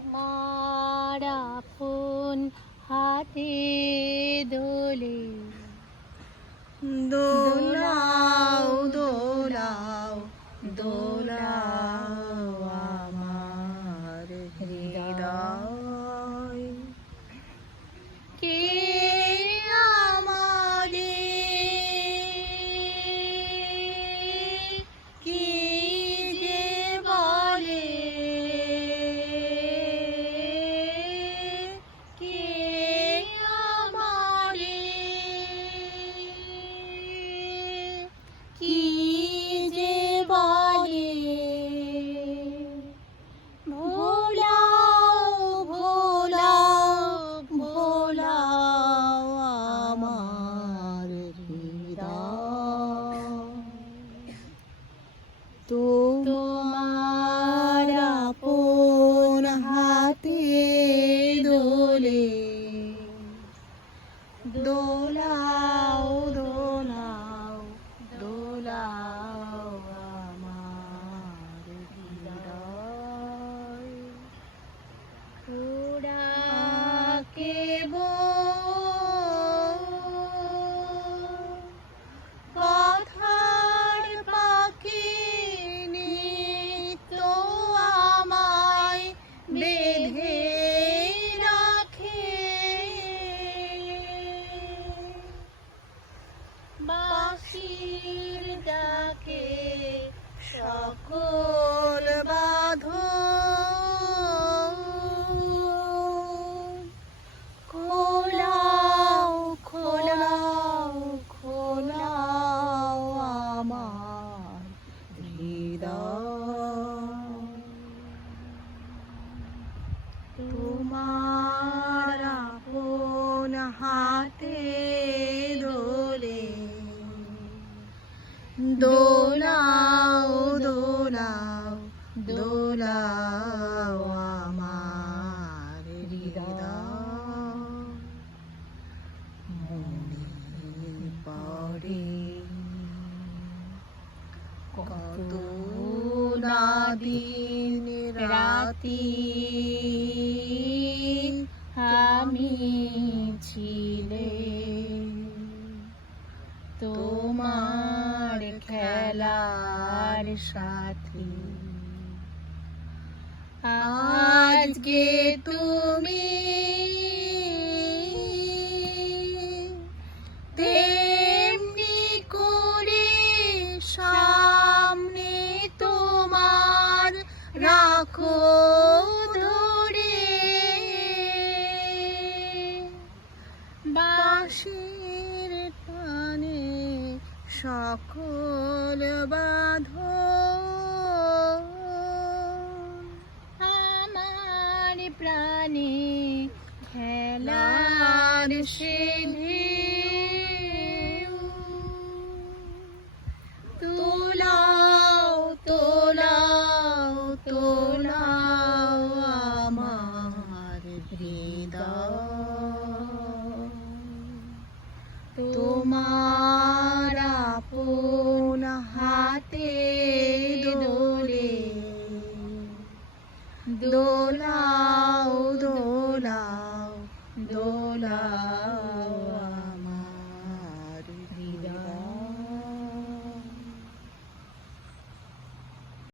তোমার আপন হাতে দোলে দোলাও দোলাও দোলাও আমার হৃদয়। কে আমাদের কি যে বলে, কে আমাদের কি যে বলে, ভোলাও ভোলাও ভোলাও আমার হৃদয়। তোমার আপন হাতে দোলে দোলাও দোলাও দোলাও আমার হৃদয়। ওড়াকে কথার পাখি নিত আমায় বেঁধে রাখে, বাঁশির ডাকে সকল বাঁধন খোলাও খোলাও খোলাও আমার হৃদয়। তোমার আপন হাতে দোলে দোলাও দোলাও দোলাও আমার হৃদয়। মনে পড়ে কত না দিন রাতি আমি ছিলে তোমার খেলার সাথী। আজকে তুমি তেমনি করে সামনে তোমার রাখো ধরে, বাঁশির টানে সকল বাঁধন আমার প্রাণে খেলার সে